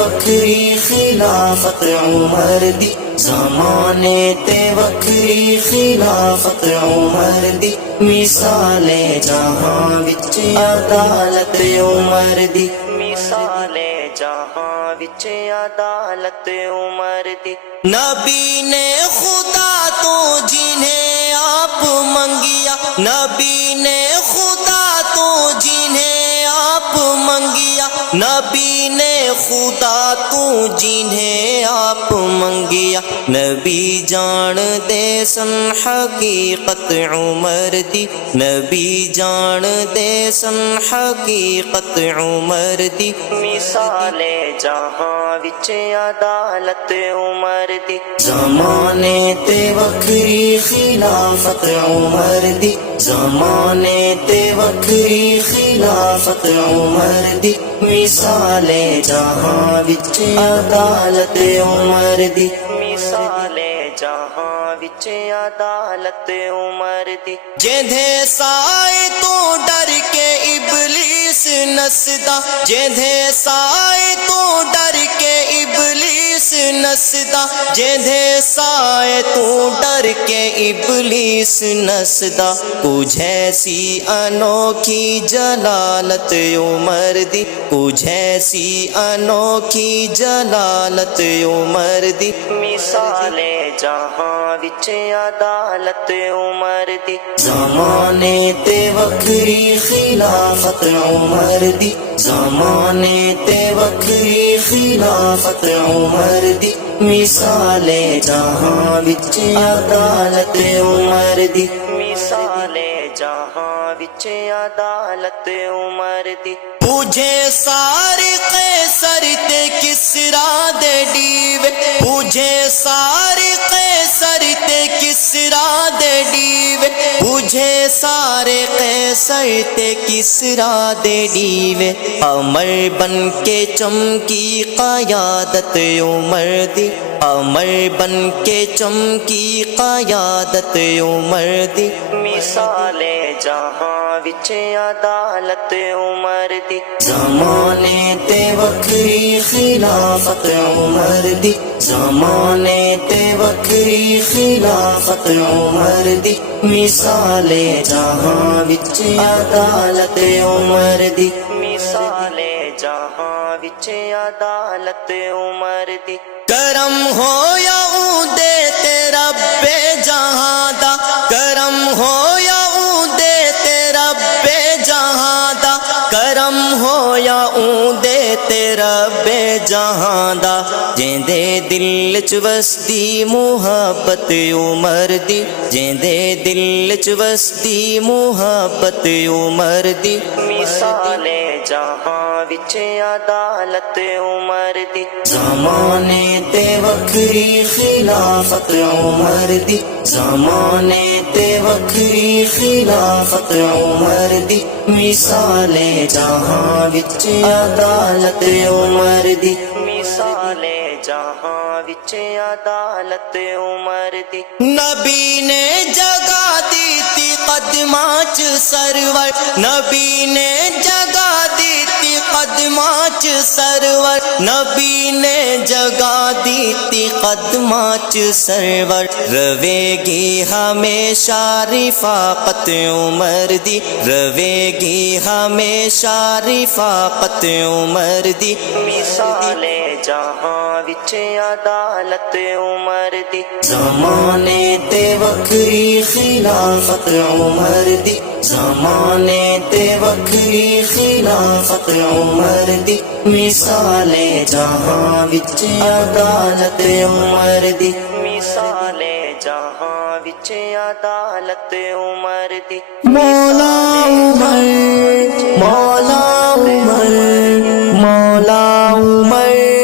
وکھری خلافت عمر دی، زمانے تے وکھری خلافت عمر دی، مثال جہاں وچ عدالت عمر دی، مثال جہاں وچ عدالت عمر دی۔ نبی نے خدا تو جنہیں آپ منگیا، نبی نے خدا تو جنہیں آپ منگیا، نبی نے خدا تو جنہیں آپ منگیا، نبی جان دے سن حقیقت عمر دی، نبی جان دے سن حقیقت عمر دی، مثال جہاں وچ عدالت عمر دی، زمانے تے وکھری خلافت عمر دی، زمانے تے وکھری خلافت عمر دی، مثال جہاں وچ عدالت عمر دی، مثال جہاں وچ عدالت عمر دی۔ جیندے سائے تو ڈر کے ابلیس نسدا، جیندے سائے تو ڈر کے ابلیس نسدا، جیندے سائے تو ڈر کے ابلیس نسدا، کچھ ایسی انوکھی جلالت عمر دی، کچھ ایسی انوکھی جلالت عمر دی، مثال جہاں وچ عدالت عمر دی، زمانے تے وکھری خلافت عمر دی، زمانے تے وکھری خلافت عمر دی، مثال جہاں وچ عدالت عمر دی، مثال جہاں وچ عدالت عمر دی۔ پوجے سارے قیصر تے کسریٰ دے ڈیوے، پوجے سارے قیصر تے کسریٰ دے ڈیوے، پوجے سارے قیصر تے کسریٰ دے ڈیوے، امر بن کے چمکی قیادت عمر دی، امر بن کے چمکی قیادت عمر دی، مثال جہاں وچ عدالت عمر دی، زمانے تے وکھری خلافت عمر دی، زمانے تے وکھری خلافت عمر دی، مثال جہاں وچ عدالت عمر دی، مثال جہاں وچ عدالت عمر دی۔ کرم ہو یا اودے تے رب جہاں دا، کرم ہو یا اودے تے رب جہاں دا، کرم ہو یا اودے تے رب جہاں دا، جیندے دل چ وسدی محبت عمر دی، جیندے دل چ وسدی محبت عمر دی، مثال جہاں وچ عدالت عمر دی، زمانے تے وکھری خلافت عمر دی، زمانے تے وکھری خلافت عمر دی، مثال جہاں وچ عدالت عمر دی، مثال جہاں وچ عدالت عمر دی۔ نبی نے جگہ دیتی قدماں چ سرور، نبی نے جگہ دیتی قدماں چ سرور، نبی نے جگہ دیتی قدماں چ سرور، روے گی ہمیشہ رفاقت عمر دی، روے گی ہمیشہ رفاقت عمر دی، مثال جہاں وچ عدالت عمر دی، زمانے تے وکھری خلافت عمر دی، زمانے تے وکھری خلافت عمر دی، مثال جہاں وچ عدالت عمر دی، مثال جہاں وچ عدالت عمر دی۔ مولا عمر، مولا عمر، مولا عمر